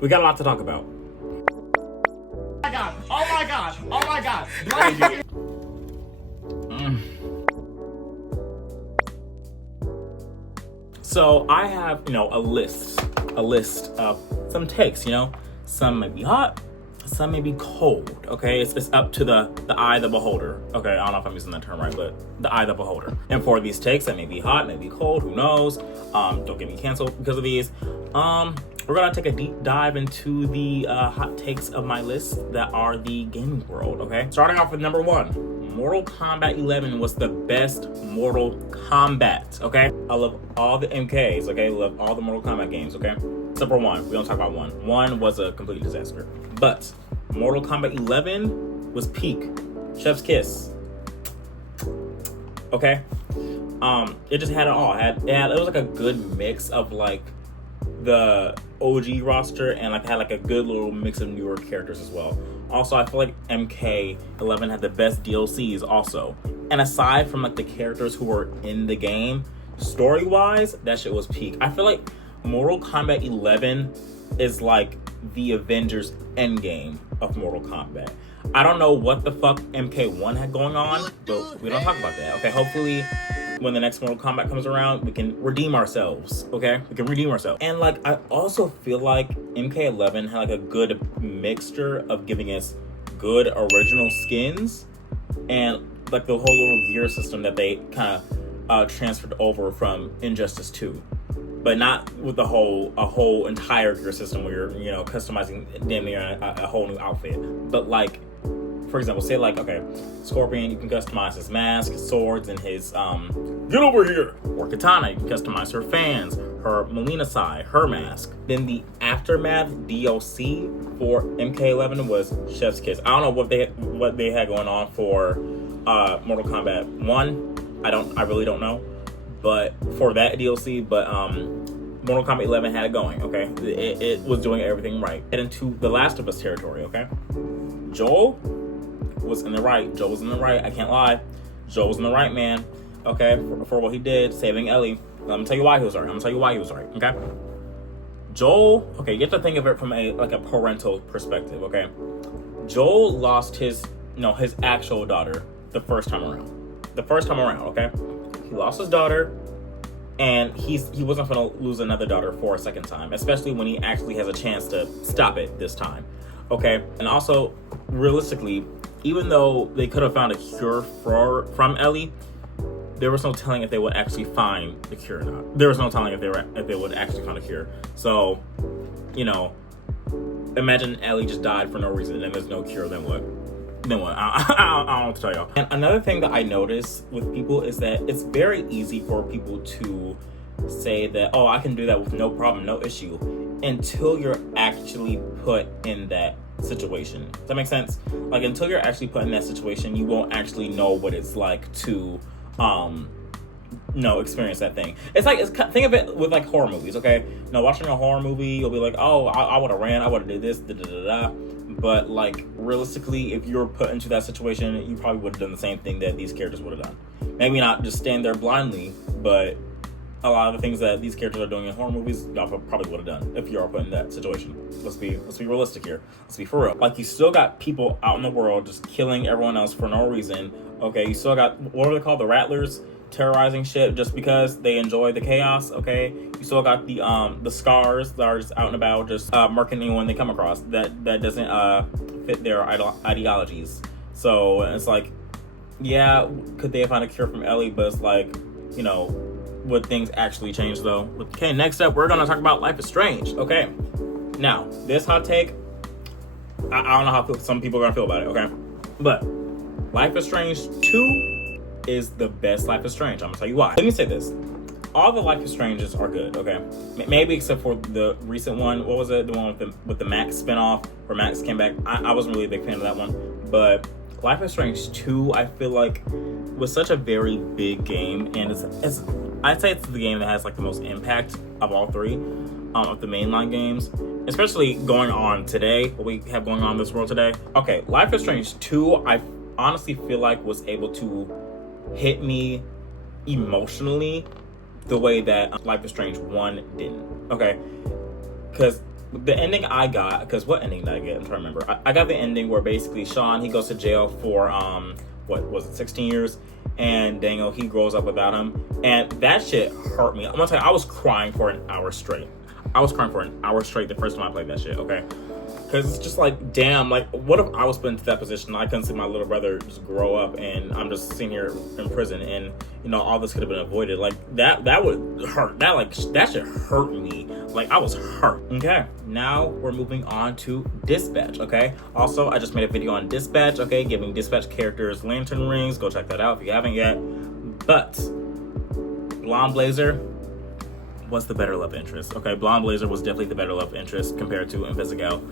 We got a lot to talk about. Oh my god! Oh my god! Oh my god! So I have, a list of some takes, some may be hot, some may be cold, okay? It's up to the eye of the beholder, okay? I don't know if I'm using that term right, but the eye of the beholder. And for these takes that may be hot, may be cold, who knows? Don't get me canceled because of these. We're gonna take a deep dive into the hot takes of my list that are the gaming world, okay? Starting off with number 1. Mortal Kombat 11 was the best Mortal Kombat, okay? I love all the MKs, okay? I love all the Mortal Kombat games, okay? Except for 1. We don't talk about 1. 1 was a complete disaster. But Mortal Kombat 11 was peak. Chef's kiss. Okay? It just had it all. It was like a good mix of like the OG roster and like had like a good little mix of newer characters as well. Also, I feel like MK11 had the best DLCs also. And aside from like the characters who were in the game, story-wise, that shit was peak. I feel like Mortal Kombat 11 is like the Avengers Endgame of Mortal Kombat. I don't know what the fuck MK1 had going on, but we don't talk about that, okay? Hopefully, when the next Mortal Kombat comes around, we can redeem ourselves, okay? We can redeem ourselves. And like, I also feel like MK11 had like a good mixture of giving us good original skins and like the whole little gear system that they kind of transferred over from Injustice 2. But not with a whole entire gear system where you're, customizing damn near a whole new outfit. But like, for example, say like, okay, Scorpion, you can customize his mask, his swords, and his, get over here! Or Katana, you can customize her fans, her Melina Sai, her mask. Then the Aftermath DLC for MK11 was Chef's Kiss. I don't know what they had going on for Mortal Kombat 1. I really don't know. But for that DLC, Mortal Kombat 11 had it going, okay? It was doing everything right. Get into the Last of Us territory, okay? Joel was in the right. I can't lie. Joel was in the right, man. Okay, for what he did, saving Ellie. Let me tell you why he was right. Okay? Joel, okay, you have to think of it from a parental perspective, okay? Joel lost his actual daughter the first time around, okay? He lost his daughter, and he wasn't going to lose another daughter for a second time, especially when he actually has a chance to stop it this time, okay? And also, realistically, even though they could have found a cure from Ellie, there was no telling if they would actually find the cure or not. There was no telling if they would actually find a cure. So, imagine Ellie just died for no reason and there's no cure, then what? I don't know what to tell y'all. And another thing that I notice with people is that it's very easy for people to say that, oh, I can do that with no problem, no issue, until you're actually put in that situation. Does that make sense? Like, until you're actually put in that situation, you won't actually know what it's like to experience that thing. Think of it with like horror movies, okay? Watching a horror movie, you'll be like, oh, I would have ran, I would have did this, da-da-da-da. But like, realistically, if you're put into that situation, you probably would have done the same thing that these characters would have done. Maybe not just stand there blindly, but a lot of the things that these characters are doing in horror movies, y'all probably would have done if you are put in that situation. Let's be realistic here. Let's be for real. Like, you still got people out in the world just killing everyone else for no reason. Okay, you still got, what are they called? The Rattlers terrorizing shit just because they enjoy the chaos. Okay, you still got the Scars that are just out and about, just murking anyone they come across that doesn't fit their ideologies. So it's like, yeah, could they find a cure from Ellie? But it's like, would things actually change though? Okay, next up, we're gonna talk about Life is Strange. Okay, now this hot take, I don't know how some people are gonna feel about it. Okay, but Life is Strange 2 is the best Life is Strange. I'm gonna tell you why. Let me say this: all the Life is Stranges are good. Okay, maybe except for the recent one. What was it? The one with the Max spinoff where Max came back. I wasn't really a big fan of that one, but Life is Strange 2, I feel like, was such a very big game, and it's I'd say it's the game that has like the most impact of all three of the mainline games, especially going on today, what we have going on in this world today. Okay, Life is Strange 2, I honestly feel like was able to hit me emotionally the way that Life is Strange 1 didn't. Okay, because the ending I got, because what ending did I get? I'm trying to remember. I got the ending where basically Sean, he goes to jail for what was it, 16 years, and Daniel, he grows up without him, and that shit hurt me. I'm gonna tell you, I was crying for an hour straight. I was crying for an hour straight the first time I played that shit. Okay. Because it's just like, damn, like, what if I was put into that position? I couldn't see my little brother just grow up, and I'm just sitting here in prison, and, you know, all this could have been avoided. Like, that would hurt. That shit hurt me. Like, I was hurt. Okay, now we're moving on to Dispatch, okay? Also, I just made a video on Dispatch, okay? Giving Dispatch characters lantern rings. Go check that out if you haven't yet. But Blonde Blazer was the better love interest. Okay, Blonde Blazer was definitely the better love interest compared to Invisigal.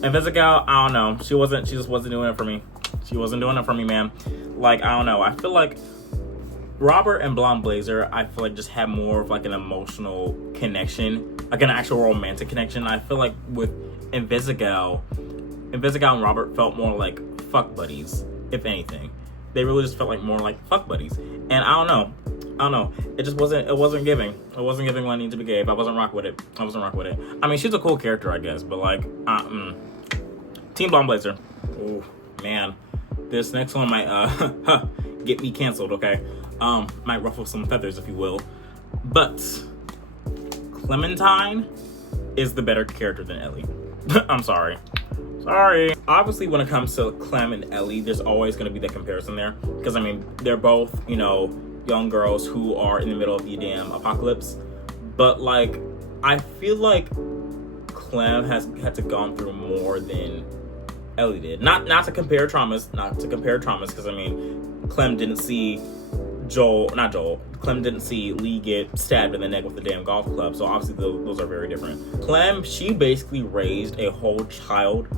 Invisigal, I don't know. She just wasn't doing it for me. She wasn't doing it for me, man. Like, I don't know. I feel like Robert and Blonde Blazer, I feel like just had more of like an emotional connection, like an actual romantic connection. I feel like with Invisigal and Robert felt more like fuck buddies, if anything. They really just felt like more like fuck buddies. And I don't know. It wasn't giving. It wasn't giving what I need to be gave. I wasn't rock with it. I mean, she's a cool character, I guess, but like, Team Blonde Blazer. Oh, man. This next one might, get me canceled, okay? Might ruffle some feathers, if you will. But Clementine is the better character than Ellie. I'm sorry. Obviously, when it comes to Clem and Ellie, there's always going to be that comparison there. Because, I mean, they're both, you know, young girls who are in the middle of the damn apocalypse. But, like, I feel like Clem has had to gone through more than Ellie did. Not to compare traumas, because, I mean, Clem didn't see Clem didn't see Lee get stabbed in the neck with a damn golf club, so obviously those are very different. Clem, she basically raised a whole child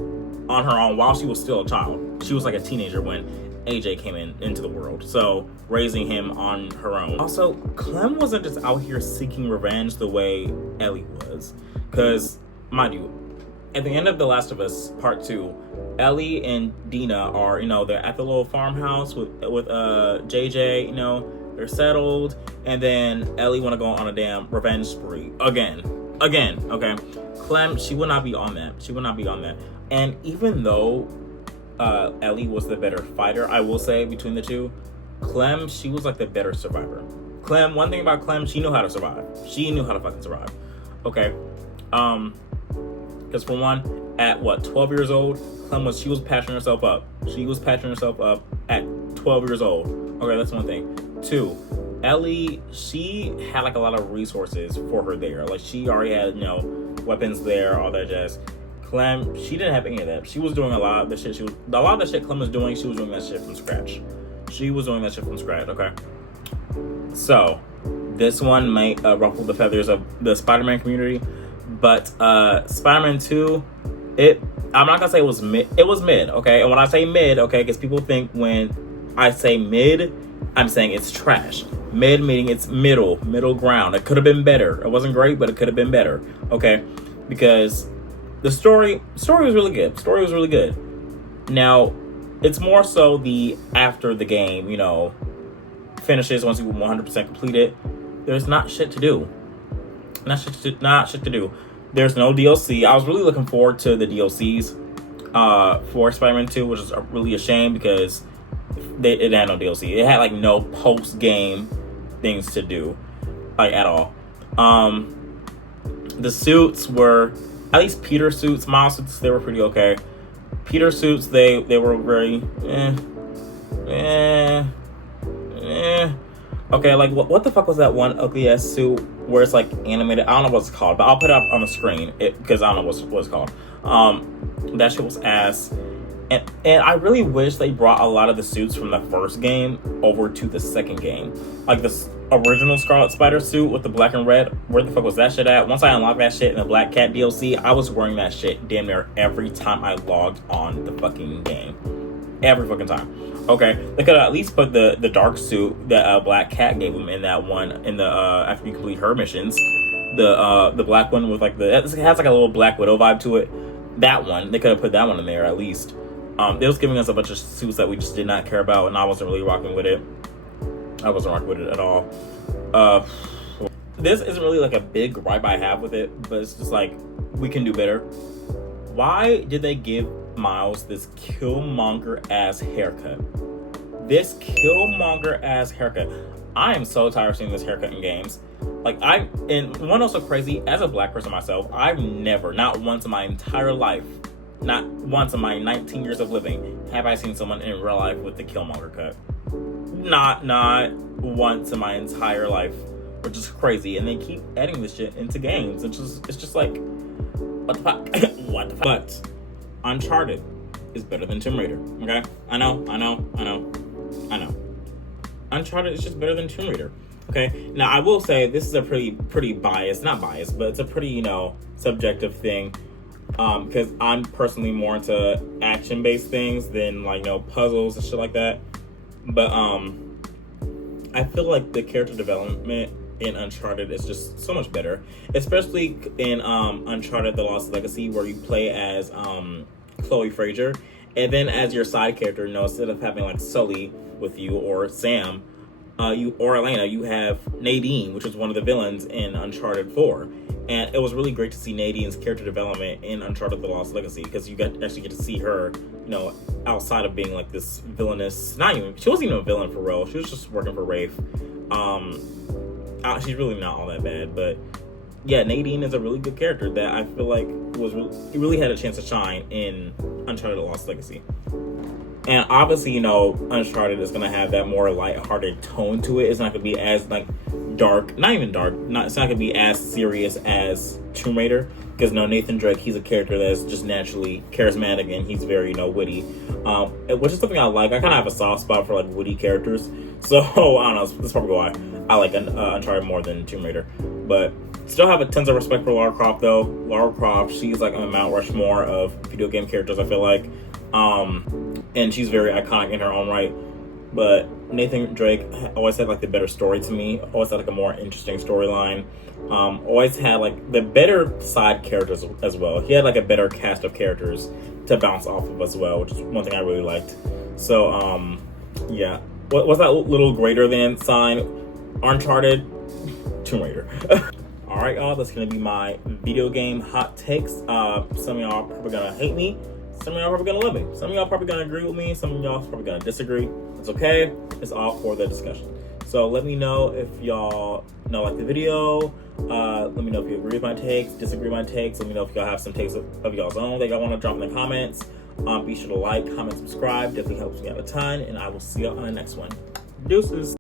on her own while she was still a child. She was like a teenager when AJ came into the world, so raising him on her own. Also, Clem wasn't just out here seeking revenge the way Ellie was, because, mind you, at the end of The Last of Us Part 2, Ellie and Dina are, you know, they're at the little farmhouse with JJ, you know, they're settled, and then Ellie want to go on a damn revenge spree again, okay? Clem, she would not be on that. And even though Ellie was the better fighter, I will say, between the two, Clem, she was like the better survivor. Clem, one thing about Clem, she knew how to survive. She knew how to fucking survive. Okay. Because for one, at 12 years old, Clem she was patching herself up. She was patching herself up at 12 years old. Okay, that's one thing. 2, Ellie, she had like a lot of resources for her there. Like, she already had, you know, weapons there, all that jazz. Clem, she didn't have any of that. She was doing a lot of the shit. A lot of the shit Clem was doing, she was doing that shit from scratch. Okay? So, this one might ruffle the feathers of the Spider-Man community, but Spider-Man 2, I'm not gonna say it was mid, okay? And when I say mid, okay, because people think when I say mid, I'm saying it's trash. Mid meaning it's middle ground. It could have been better. It wasn't great, but it could have been better, okay? Because the story was really good. Now, it's more so the after the game, you know, finishes, once you 100% complete it, there's not shit to do. Not shit to do. There's no DLC. I was really looking forward to the DLCs for Spider-Man 2, which is really a shame because it had no DLC. It had like no post-game things to do, like, at all. The suits were, at least Peter suits, Miles suits, they were pretty okay. Peter suits, they were very okay, like what the fuck was that one ugly ass suit where it's like animated? I don't know what it's called, but I'll put it up on the screen because I don't know what it's called. That shit was ass. And I really wish they brought a lot of the suits from the first game over to the second game. Like this original Scarlet Spider suit with the black and red, where the fuck was that shit at? Once I unlocked that shit in the Black Cat DLC, I was wearing that shit damn near every time I logged on the fucking game. Every fucking time. Okay, they could at least put the dark suit that Black Cat gave him in that one, in the after you complete her missions. The black one with like it has like a little Black Widow vibe to it. That one, they could have put that one in there at least. They was giving us a bunch of suits that we just did not care about, and I wasn't really rocking with it. I wasn't rocking with it at all. this isn't really like a big gripe I have with it, but it's just like we can do better. Why did they give Miles this Killmonger ass haircut? This Killmonger ass haircut. I am so tired of seeing this haircut in games. Like, and one also crazy, as a black person myself, I've never, not once in my entire life, not once in my 19 years of living, have I seen someone in real life with the Killmonger cut. Not once in my entire life, which is crazy. And they keep adding this shit into games. It's just like, what the fuck? What the fuck? But Uncharted is better than Tomb Raider. Okay, I know. Uncharted is just better than Tomb Raider. Okay, now I will say this is a pretty biased, not biased, but it's a pretty, subjective thing. Because I'm personally more into action-based things than puzzles and shit like that. But I feel like the character development in Uncharted is just so much better, especially in Uncharted: The Lost Legacy, where you play as Chloe Fraser, and then as your side character, instead of having like Sully with you or Sam, or Elena, you have Nadine, which is one of the villains in Uncharted 4. And it was really great to see Nadine's character development in Uncharted: The Lost Legacy, because you actually get to see her, outside of being like this villainous. She wasn't even a villain for real. She was just working for Rafe. She's really not all that bad, but yeah, Nadine is a really good character that I feel like really had a chance to shine in Uncharted: The Lost Legacy. And obviously, Uncharted is gonna have that more lighthearted tone to it. It's not gonna be as dark, not even dark. It's not gonna be as serious as Tomb Raider, because Nathan Drake, he's a character that's just naturally charismatic and he's very witty, which is something I like. I kind of have a soft spot for witty characters, so I don't know. That's probably why I like Uncharted more than Tomb Raider. But still have a tons of respect for Lara Croft though. Lara Croft, she's like on Mount Rushmore of video game characters, I feel like, and she's very iconic in her own right. But Nathan Drake always had the better story to me. Always had a more interesting storyline. Always had the better side characters as well. He had a better cast of characters to bounce off of as well, which is one thing I really liked. So yeah, what's that little greater than sign? Uncharted, Tomb Raider. All right, y'all. That's gonna be my video game hot takes. Some of y'all are probably gonna hate me. Some of y'all are probably gonna love me. Some of y'all are probably gonna agree with me. Some of y'all are probably gonna disagree. It's okay. It's all for the discussion. So let me know if y'all like the video. Let me know if you agree with my takes, disagree with my takes. Let me know if y'all have some takes of y'all's own that y'all want to drop in the comments. Be sure to like, comment, subscribe. Definitely helps me out a ton. And I will see y'all on the next one. Deuces.